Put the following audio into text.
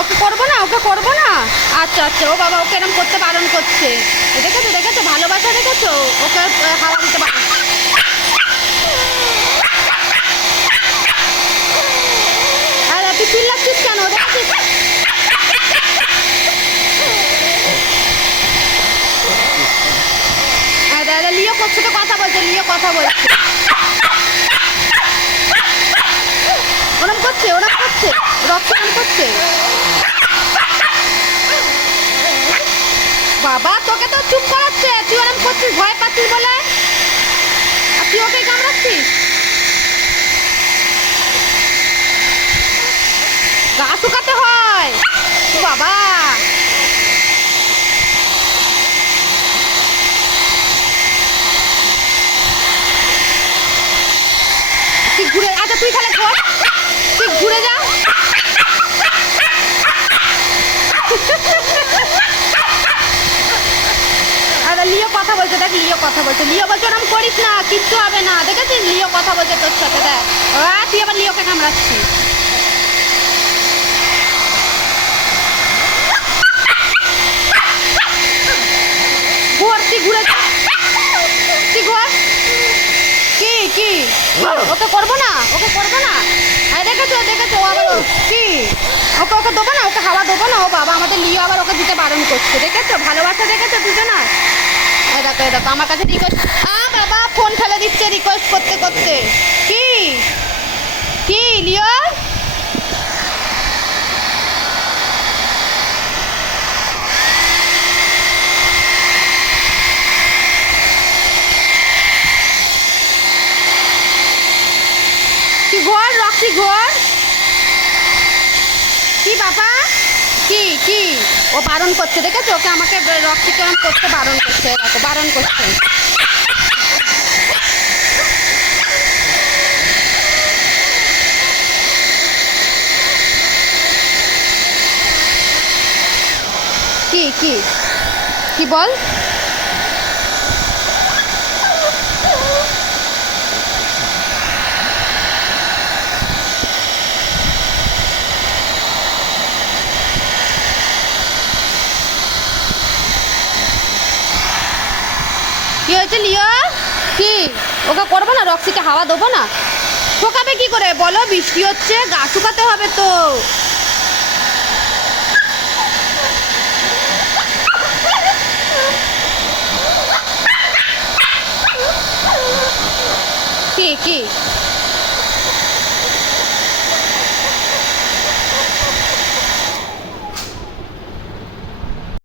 ওকে করবো না, ওকে করবো না। আচ্ছা আচ্ছা, ও বাবা ওকে এরকম করতে বারণ করছে। দেখেছো দেখেছো, ভালোবাসা দেখেছো, ওকে হাওয়া দিতে বারণ। আর তুই চিল্লাচ্ছিস কেন? দেখেছিস? দাদা লিও কোর সাথে কথা বলছে, লিও কথা বলছে। ওরম করছে, ওরম করছে, রক্ত ওরম করছে। বাবা তোকে তো চুপ করাচ্ছে, তুই ওরম করছিস ভয় পাচ্ছিস বলে, আর তুই ওকে কামড়াচ্ছিস। গা শুকাতে হয় বাবা। তুই ঘুরে, আচ্ছা তুই তাহলে ঘর, তুই ঘুরে যা। আরে লিও কথা বলছে, দেখ লিও কথা বলছে, লিও বলছে ওরম করিস না, কিচ্ছু হবে না। দেখেছিস লিও কথা বলছে তোর সাথে, দেখ তুই আবার লিওকে কামড়াচ্ছিস। ঘোর, তুই ঘুরে যা, তুই ঘোর। কি কি ওকে করবো না, ওকে করবো না। আরে দেখেছো দেখেছো, ও আবার কি ওকে ওকে দেবো না, ওকে হাওয়া দেবো না। ও বাবা আমাদের লিও আবার ওকে দিতে বারণ করছে। দেখেছো ভালোবাসা, দেখেছো দুজনা। এই দেখো এই দেখো আমার কাছে রিকোয়েস্ট, বাবা ফোন ফেলে দিচ্ছে রিকোয়েস্ট করতে করতে। কি কি লিও, কি ঘর রক্সি ঘর, কি বাবা কি কি ও বারণ করছে। দেখেছো ওকে আমাকে রক্সি কেমন করতে বারণ করছে, দেখো বারণ করছে। কি কি কি বল, কি হয়েছে লিও? কি ওকে করবো না, রক্সিকে হাওয়া দেবো না? শোকাবে কি করে বলো, বৃষ্টি হচ্ছে, গা শুকাতে হবে তো।